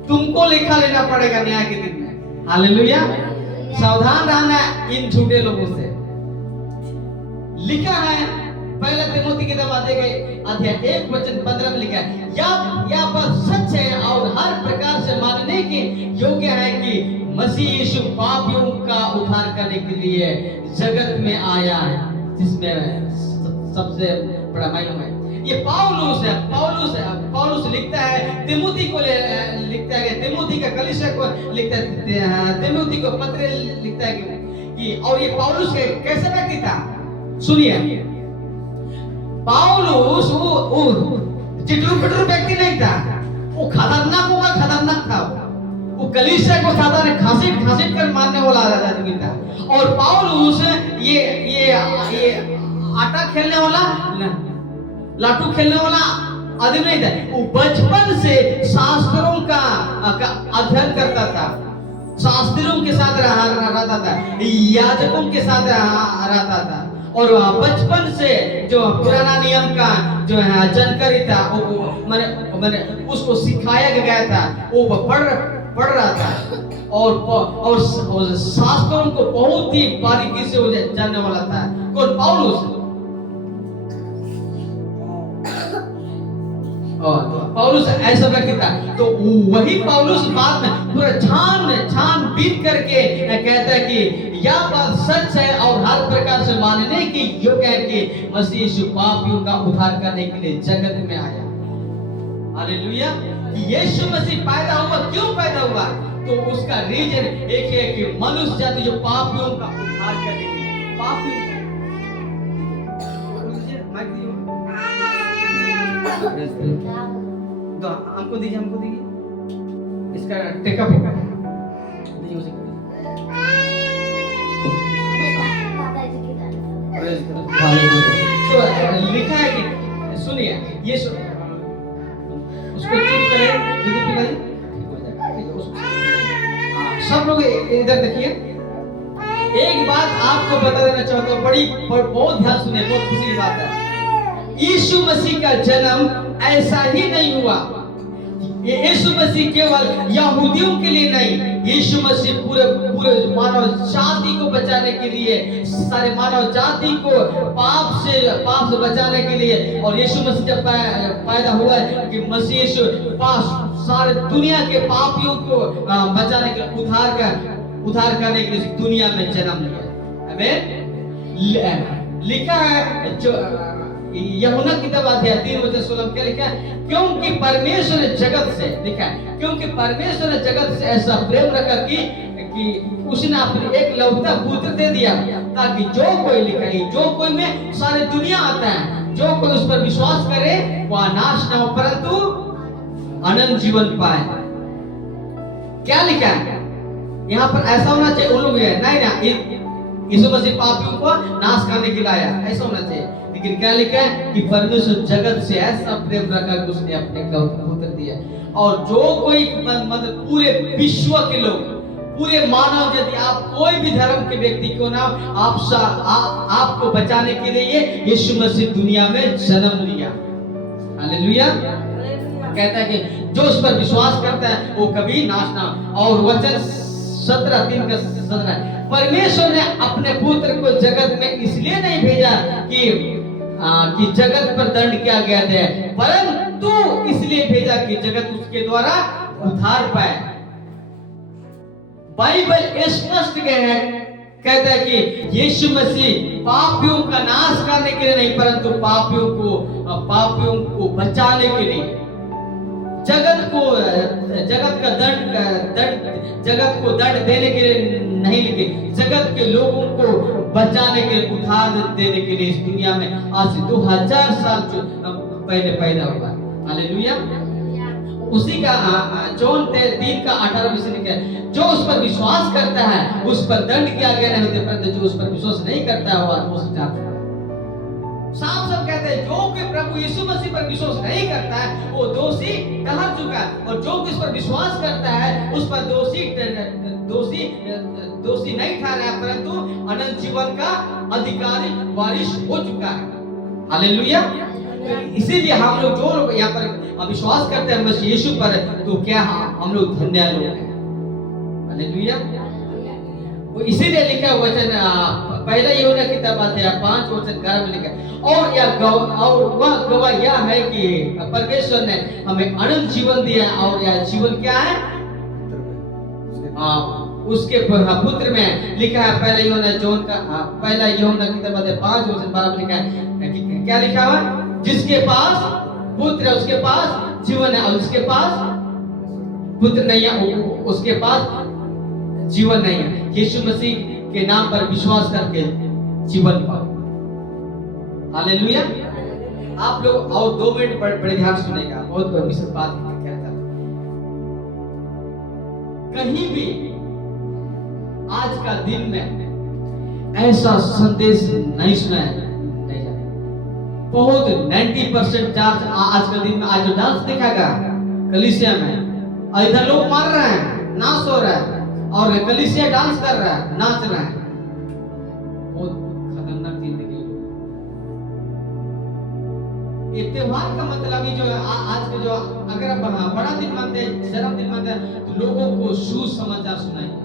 तुमको लेखा लेना पड़ेगा न्याय के दिन में। हालेलुया। सावधान रहना इन झूठे लोगों से। लिखा है पहला तिमोथी की किताब अध्याय 1:15 में लिखा है यह बात सच है और हर प्रकार से मानने के योग्य है कि मसीह यीशु पापियों का उद्धार करने के लिए जगत में आया है, जिसमें सबसे बड़ा मालूम है। ये पौलुस लिखता है तिमोथी को, लिखता है तिमोथी का कलीसिया को लिखता है, तिमोथी को पत्र लिखता है कि और ये पौलुस कैसे व्यक्ति था? सुनिए, पौलुस वो चिटरू व्यक्ति नहीं था, वो खतरनाक था। वो कलीसिया को साधारण घसीट कर मारने वाला आदमी था। और पौलुस ये आटा खेलने वाला, लाटू खेलने वाला आदमी नहीं था। वो बचपन से शास्त्रों का अध्ययन करता था, शास्त्रियों के साथ रहता था, याजकों के साथ रहता था, और बचपन से जो पुराना नियम का जो है जानकारी था मैंने उसको सिखाया गया था, वो पढ़ रहा था और शास्त्रों को बहुत ही बारीकी से जानने वाला था। कौन? पौलुस। पौलुस ऐसा व्यक्ति था। तो वही पौलुस बाद में पूरा छान-बीन करके कहता है कि यह बात सच है और हर प्रकार से मानने की योग्य है कि मसीह यीशु पापियों का उद्धार करने के लिए जगत में आया। हालेलुया। यीशु मसीह पैदा हुआ, क्यों पैदा हुआ? तो उसका रीजन एक है कि मनुष्य जाति जो पापियों का उद्धार करने के लिए, पापियों तो हमको दीजिए इसका टेकअप होगा नहीं हो सकता। तो लिखा है कि सुनिए, ये उसको चुप करें, दूध पिलाइए, ठीक हो जाएगा। सब लोग इधर देखिए, एक बात आपको बता देना चाहता हूँ, बहुत ध्यान सुनिए, बहुत खुशी की बात है। यीशु मसीह का जन्म ऐसा ही नहीं हुआ। यीशु मसीह केवल यहूदियों के लिए नहीं, यीशु मसीह पूरे मानव जाति को बचाने के लिए, सारे मानव जाति को पाप से बचाने के लिए। और यीशु मसीह जब पैदा हुआ है कि मसीह यीशु सारे दुनिया के पापियों को बचाने के लिए, उद्धार करने के लिए दुनिया में जन्म लिया। आमीन। लिखा है जो यूहन्ना की किताब अध्याय 3:16 क्या लिखा है? क्योंकि परमेश्वर ने जगत से, लिखा है, क्योंकि परमेश्वर ने जगत से ऐसा प्रेम रखा कि उसने अपने एक लौता पुत्र दे दिया, ताकि जो कोई, लिखा है, जो कोई में सारी दुनिया आता है, जो कोई उस पर विश्वास करे वह नाश ना हो परंतु अनंत जीवन पाए। क्या लिखा है यहाँ पर? ऐसा होना चाहिए उन लोग नहीं, यीशु मसीह पापियों को नाश करने के लिए आया, ऐसा होना चाहिए। लेकिन क्या लिखा है कि परमेश्वर जगत से ऐसा प्रेम रखा कि उसने अपने पुत्र दिया, और जो कोई मतलब पूरे विश्व के लोग, पूरे मानव जाति, आप कोई भी धर्म के व्यक्ति क्यों ना, आपको बचाने के लिए यीशु मसीह दुनिया में जन्म लिया। हालेलुया। कहता है कि जो उस पर विश्वास करता है वो कभी नाश ना। और वचन 17:3 परमेश्वर ने अपने पुत्र को जगत में इसलिए नहीं भेजा कि जगत पर दंड किया गया था, परंतु इसलिए भेजा कि जगत उसके द्वारा उद्धार पाए। बाइबल स्पष्ट कहता है कि यीशु मसीह पापियों का नाश करने के लिए नहीं, परंतु पापियों को बचाने के लिए, जगत को दंड देने के लिए नहीं, लेकिन जगत के लोगों को बचाने के लिए, उद्धार देने के लिए इस दुनिया में आज से 2000 साल पहले पैदा हुआ। हालेलुया। उसी का जॉन 3:18 से लिखा है, जो उस पर विश्वास करता है उस पर दंड किया गया नहीं होता, परंतु जो उस पर विश्वास नहीं करता है वो जाता है। साफ साफ कहते हैं जो कोई प्रभु यीशु मसीह पर विश्वास नहीं करता है वो दोषी ठहर चुका है, और जो किस पर विश्वास करता है उस पर दोषी नहीं ठहरा है, परंतु अनंत जीवन का अधिकारी वारिस हो चुका है। हालेलुया। इसीलिए हम लोग, जो लोग यहाँ पर विश्वास करते हैं मसीह यीशु पर, तो क्या हम लोग धन्य लोग हैं। हालेलुया। इसीलिए लिखा वचन पहला यूहन्ना की किताब अध्याय 5:11 में लिखा, और वह गवाह यह है कि परमेश्वर ने हमें अनंत जीवन दिया, और यह जीवन क्या है? उसके पुत्र में। लिखा है पहला यूहन्ना की किताब अध्याय 5:12 में लिखा है, क्या लिखा है? जिसके पास पुत्र है उसके पास जीवन है, और उसके पास पुत्र नहीं है उसके पास जीवन नहीं है। यीशु मसीह के नाम पर विश्वास करके जीवन पाओ। हालेलुया। आप लोग और 2 मिनट बड़े ध्यान सुनेगा, बहुत विशेष बात कहता है। कहीं भी आज का दिन में ऐसा संदेश नहीं सुना है, नहीं जाता। बहुत 90% चार्ज आज का दिन में, आज जो डांस दिखाएगा कलीसिया में, इधर लोग मार रहे हैं, नाच हो रहा है, और कलीसिया डांस कर रहा है, नाच रहा है। बहुत खतरनाक जिंदगी। ये त्योहार का मतलब ही जो आज के जो, अगर बड़ा दिन मानते हैं, जन्मदिन मानते हैं, तो लोगों को सुसमाचार सुनाइए,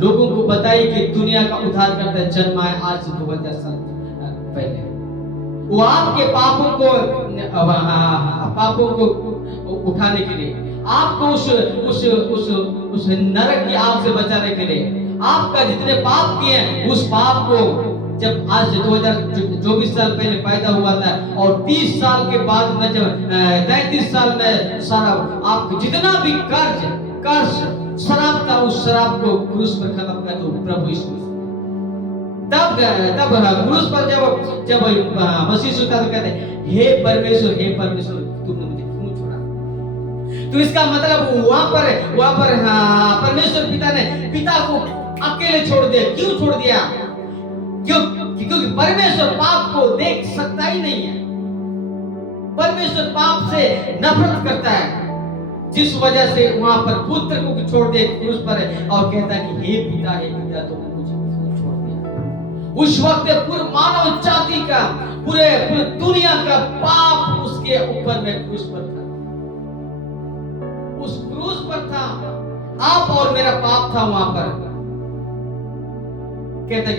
लोगों को बताइए कि दुनिया का उद्धार करता जन्मा है आज से 2000 साल पहले। वो आपके पापों को उठाने के लिए, आपको उस नरक की आग से बचाने के लिए, आपका जितने पाप किए हैं उस पाप को, जब आज से 2024 साल पहले पैदा हुआ था, और 30 साल के बाद में, जब 33 साल में सारा आपको जितना भी कर्ज शराब था, उस शराब को क्रूस पर खत्म कर दो प्रभु यीशु। तब क्रूस पर जब मसीह सुनता तो कहते, हे परमेश्वर तुमने मुझे क्यों छोड़ा? तो इसका मतलब वहां पर परमेश्वर पिता को अकेले छोड़ दिया। क्यों छोड़ दिया? क्योंकि परमेश्वर पाप को देख सकता ही नहीं है। परमेश्वर पाप से नफरत करता है, जिस वजह से वहां पर पुत्र को छोड़ दे क्रूस पर, और कहता है कि हे पिता तुमने मुझे क्यों छोड़ दिया? उस वक्त पूरे मानव जाति का, पूरे दुनिया का पाप उसके ऊपर में क्रूस पर था। उस क्रूस पर था, आप और मेरा पाप था वहां पर। कहता है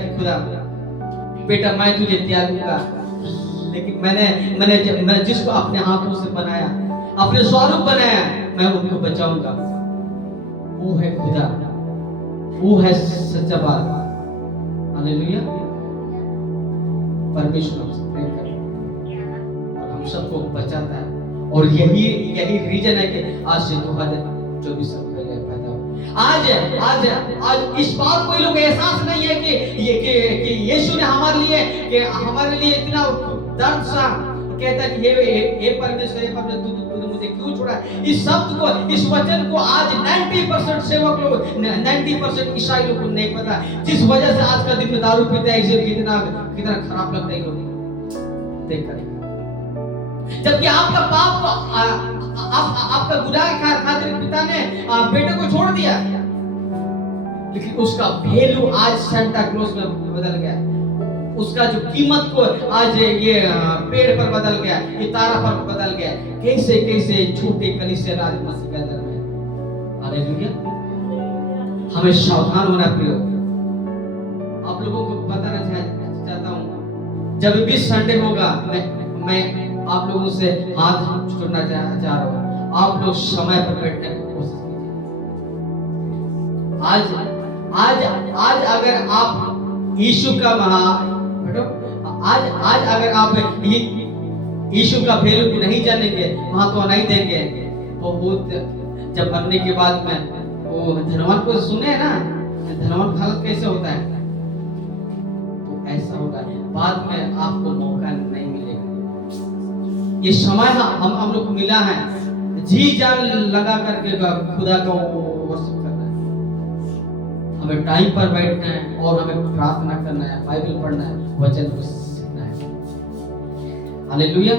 कि खुदा बेटा मैं तुझे त्यागूंगा, लेकिन मैंने जिसको अपने हाथों से बनाया, अपने स्वरूप बनाया, मैं उनको बचाऊंगा। वो है खुदा, वो है सच्चा बात। हालेलुया। परमेश्वर हमसे प्रेम करता है और हम सबको बचाता है। और यही रीजन है कि आज से 2024 साल पहले पैदा हुआ। आज इस बात को ये लोग एहसास नहीं है कि यीशु ने हमारे लिए इतना दर्द सा कहता है कि हे परमेश्वर तूने मुझे क्यों छोड़ा। इस शब्द को, इस वचन को आज 90% सेवक लोग, 90% ईसाई लोग को नहीं पता, जिस वजह से आज का दिन में दारू पीते हैं। इसे कितना खराब लगता है लोग देख कर। जबकि आपका पाप, आपका गुनाह के खातिर पिता ने बेटे को छोड़ दिया, लेकिन उसका वैल्यू आज सेंटा क्लॉज में बदल गया। उसका जो कीमत को आज ये पेड़ पर बदल गया, ये तारा पर बदल गया। कैसे छोटे कलीसिया राज मसीह के अंदर में। हालेलुया। हमें सावधान होना प्रिय। आप लोगों को बताना चाहता हूँ, जब भी संडे होगा मैं आप लोगों से हाथ जोड़ना चाह रहा हूँ। आप लोग समय पर बैठने की कोशिश कीजिए। आज अगर आप यीशु का आज अगर आप यीशु का वैल्यू को नहीं जानेंगे, महत्व नहीं देंगे, वो बहुत जब मरने के बाद में वो धनवान को सुने है ना, धनवान का हालत कैसे होता है, तो ऐसा होगा। बाद में आपको मौका नहीं मिलेगा। ये समय हम लोग को मिला है, जी जान लगा करके खुदा को वर्शिप करना है। हमें टाइम पर बैठना है और हमें प्रार्थना करना है, बाइबल पढ़ना है, वचन को सीखना है। हालेलुया।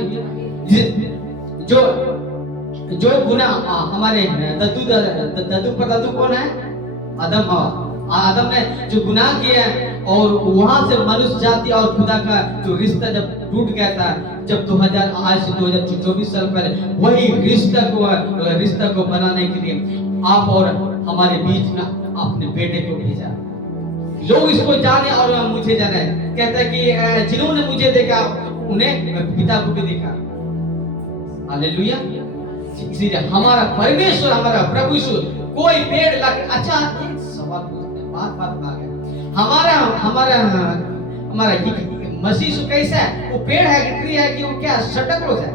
जो गुनाह हमारे दद्दू परदादू कौन है? आदम ने जो गुनाह किया और वहां से मनुष्य जाति और खुदा का जो रिश्ता जब टूट गया था, जब 2024 साल पहले वही रिश्ता को बनाने के लिए आप और हमारे बीच में अपने बेटे को भेजा। लोग इसको जाने और मुझे जाने। कहता है कि जिन्होंने मुझे देखा उन्हें पिता को भी देखा। हालेलुया। इसीलिए हमारा परमेश्वर, हमारा प्रभु यीशु कोई पेड़ लग, अच्छा एक सवाल पूछते हैं, बात आ गया। हमारा मसीह यीशु कैसा है? वो पेड़ है कि ट्री है कि वो क्या सटक रोज है?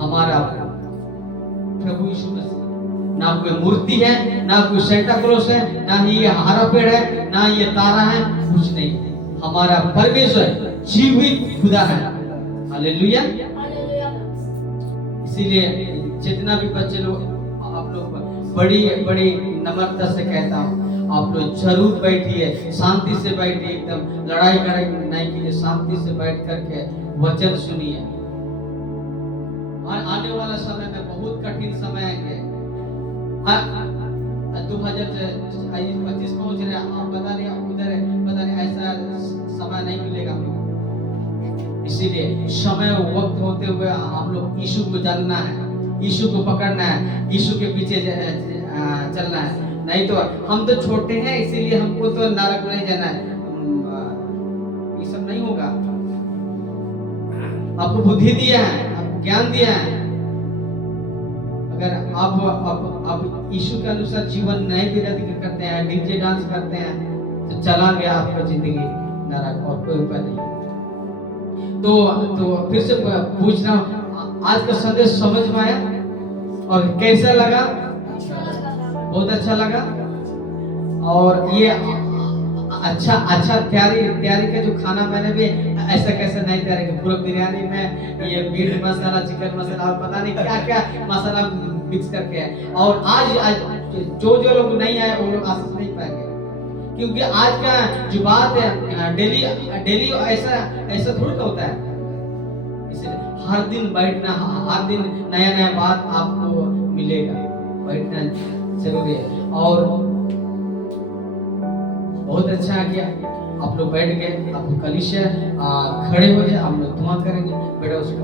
हमारा प्रभु यीशु मसीह ना कोई मूर्ति है, ना कोई सेंटा क्लॉज है, ना ही ये हरा पेड़ है, ना ये तारा है, कुछ नहीं। हमारा परमेश्वर जीवित खुदा है। हालेलुया। इसीलिए जितना भी बच्चे लोग, आप लोग बड़ी नम्रता से कहता हूँ, आप लोग जरूर बैठिए, शांति से बैठिए, एकदम लड़ाई नहीं कीजिए, शांति से बैठ करके वचन सुनिए। आने वाला समय में बहुत कठिन समय है। 2025 पहुंच रहे, आप पता नहीं ऐसा समय नहीं मिलेगा हम लोग। इसीलिए समय वक्त होते हुए हम लोग यीशु को जानना है, यीशु को पकड़ना है, यीशु के पीछे चलना है। नहीं तो हम तो छोटे हैं, इसीलिए हमको तो नरक नहीं जाना है, ये सब नहीं होगा। आपको बुद्धि दिया है, आपको ज्ञान दिया है। अगर आप यीशु के अनुसार जीवन नहीं व्यतीत करते हैं, डीजे डांस करते हैं, तो चला गया आपका जिंदगी नरक, और कोई उपाय नहीं। तो फिर से पूछ रहा हूँ, आज का संदेश समझ में आया और कैसा लगा? बहुत अच्छा लगा। और ये अच्छा तैयारी का जो खाना मैंने भी ऐसा कैसे नहीं तैयारी किया। पूरा बिरयानी में ये मीट मसाला, चिकन मसाला और पता नहीं क्या मसाला मिक्स करके है। और आज जो लोग नहीं आए वो लोग आशीष नहीं पाएंगे, क्योंकि आज का जो बात है डेली ऐसा थोड़ी होता है। इसलिए हर दिन बैठना, हर दिन नया बात आपको मिलेगा, बैठना जरूरी है। और बहुत अच्छा है कि आप लोग बैठ गए, आप कलीसिया खड़े हो जाए, हम लोग दुआ करेंगे। बेटा उसको